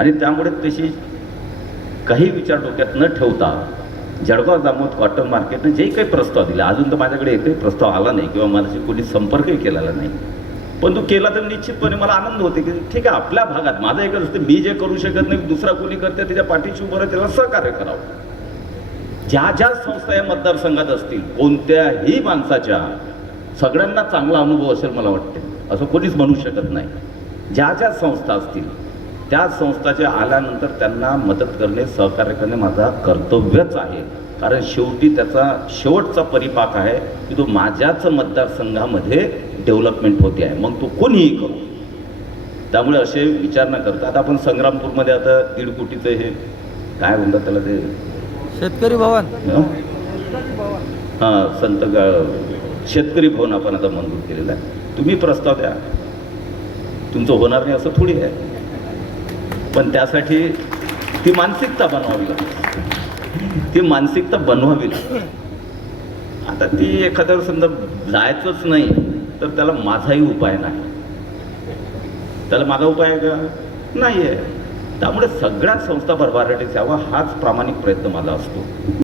आणि त्यामुळे तशी काही विचार डोक्यात न ठेवता जळगाव जामोद कॉटन मार्केटने जे काही प्रस्ताव दिले. अजून तर माझ्याकडे एकही प्रस्ताव आला नाही किंवा माझ्याशी कोणी संपर्कही केलेला नाही. पण तो केला तर निश्चितपणे मला आनंद होते की ठीक आहे आपल्या भागात माझं एकच असतं मी जे करू शकत नाही दुसरा कोणी करते त्याच्या पाठीशी उभं त्याला सहकार्य करावं. ज्या ज्या संस्था या मतदारसंघात असतील कोणत्याही माणसाच्या सगळ्यांना चांगला अनुभव असेल मला वाटते. असं कोणीच म्हणू शकत नाही. ज्या ज्या संस्था असतील त्या संस्थाच्या आल्यानंतर त्यांना मदत करणे सहकार्य करणे माझा कर्तव्यच आहे. कारण शेवटी त्याचा शेवटचा परिपाक आहे की तो माझ्याच मतदारसंघामध्ये डेव्हलपमेंट होते आहे. मग तो कोणीही करू. त्यामुळे असे विचार न करता आता आपण संग्रामपूरमध्ये आता दीड कोटीचं हे काय म्हणतात त्याला ते? शेतकरी भवन. हां? संत शेतकरी भवन आपण आता मंजूर केलेलं आहे. तुम्ही प्रस्ताव द्या. तुमचं होणार नाही असं थोडी आहे. पण त्यासाठी ती मानसिकता बनवावी लागते. ती मानसिकता बनवावी लागते. आता ती एखाद्यावर समजा जायचंच नाही तर त्याला माझाही उपाय नाही. त्याला माझा उपाय आहे का? नाही आहे त्यामुळे सगळ्या संस्था भरभराटीत यावा हाच प्रामाणिक प्रयत्न माझा असतो.